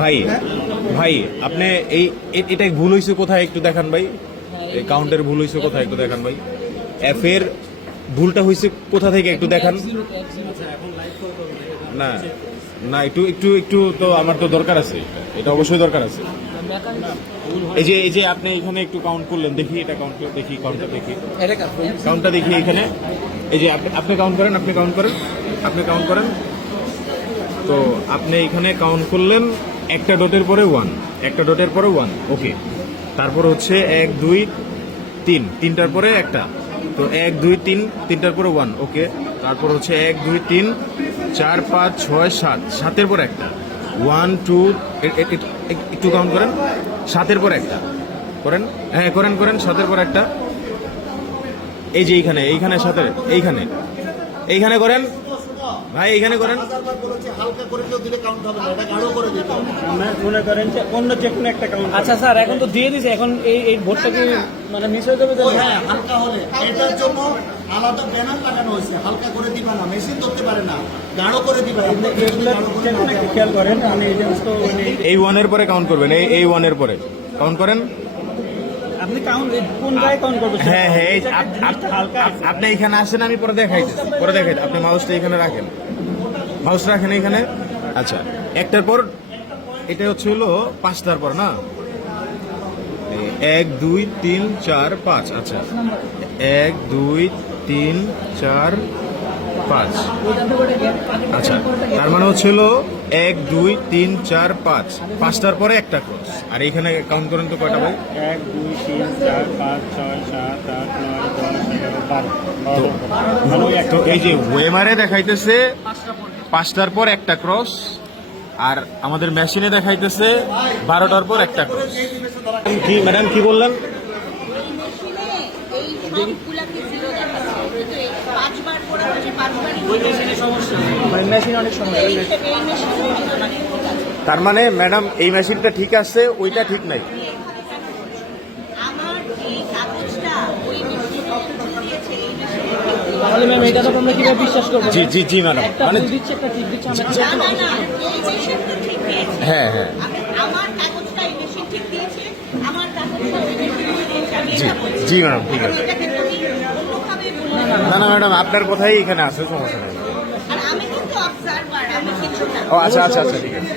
ভাই ভাই আপনি এটা ভুল হয়েছে কোথায় একটু দেখান ভাই, এই কাউন্টের ভুল হয়েছে কোথায় একটু দেখান ভাই, এফ এর ভুলটা হয়েছে কোথা থেকে একটু দেখান। না না একটু একটু একটু তো আমার তো দরকার আছে, এটা অবশ্যই দরকার আছে। এই যে আপনি এখানে একটু কাউন্ট করলেন, দেখি এটা কাউন্ট দেখি, কাউন্টটা দেখি, কাউন্টটা দেখি এখানে। এই যে আপনি কাউন্ট করেন, আপনি কাউন্ট করেন, আপনি কাউন্ট করেন। তো আপনি এখানে কাউন্ট করলেন একটা ডটের পরে 1, একটা ডটের পরে 1, ওকে। তারপর হচ্ছে 1 2 3, তিনটার পরে একটা, তো 1 2 3, তিনটার পরে 1, ওকে। তারপর হচ্ছে 1 2 3 4 5 6 7, সাতের পর একটা, 1 2, একটু কাউন্ট করেন, সাতের পর একটা করেন, হ্যাঁ করেন করেন, সাতের পর একটা। এই যে এইখানে এইখানে সাথে এইখানে এইখানে করেন ভাই, এইখানে করেন। আচ্ছা স্যার, এখন তো দিয়ে দিছে, এখন এই ভোটটা কি মানে মিস হয়ে যাবে? হ্যাঁ, হালকা হলে এটার জন্য আলাদা ব্যানার লাগানো হয়েছে, হালকা করে দিবা না, মেশিন ধরতে পারে না, গাঢ় করে দিবা। খেয়াল করেন, আমি এই 1 এর পরে কাউন্ট করবেন, এই 1 এর পরে কাউন্ট করেন। আপনি কাউন্ট কোন জায়গায় কাউন্ট করবেন? হ্যাঁ হ্যাঁ, আপনি এখানে আসেন, আমি পরে দেখাইতেছি, পরে দেখাইতে। আপনি মাউসটা এখানে রাখেন, মাউস রাখেন এখানে। আচ্ছা, একটার পর এটা হচ্ছে হলো 5টার পর না, 1 2 3 4 5, আচ্ছা 1 2 3 4 5, আচ্ছা তার মানে হচ্ছে হলো 1 2 3 4 5, 5টার পরে একটা ক্রস। আর এখানে কাউন্ট করেন তো কয়টা ভাই? 1 2 3 4 5 6 7 8 9 10 11 12। তো এই যে ওয়েমারে দেখাইতেছে 5টার পর একটা ক্রস, আর আমাদের মেশিনে দেখাইতেছে 12টার পর একটা ক্রস। কি ম্যাডাম কি বললেন? মেশিন অনেক সময় তার মানে ম্যাডাম এই মেশিনটা ঠিক আছে, ওইটা ঠিক নাই। তাহলে ম্যাম এটা তো আমরা কিভাবে বিশ্বাস করবো? জি জি জি ম্যাডাম, মানে দিচ্ছে একটা ঠিক দিচ্ছে, হ্যাঁ হ্যাঁ জি জি ম্যাডাম ঠিক আছে। না না ম্যাডাম, আপনার কথাই এখানে আছে, সমস্যা নেই। ও আচ্ছা আচ্ছা আচ্ছা ঠিক আছে।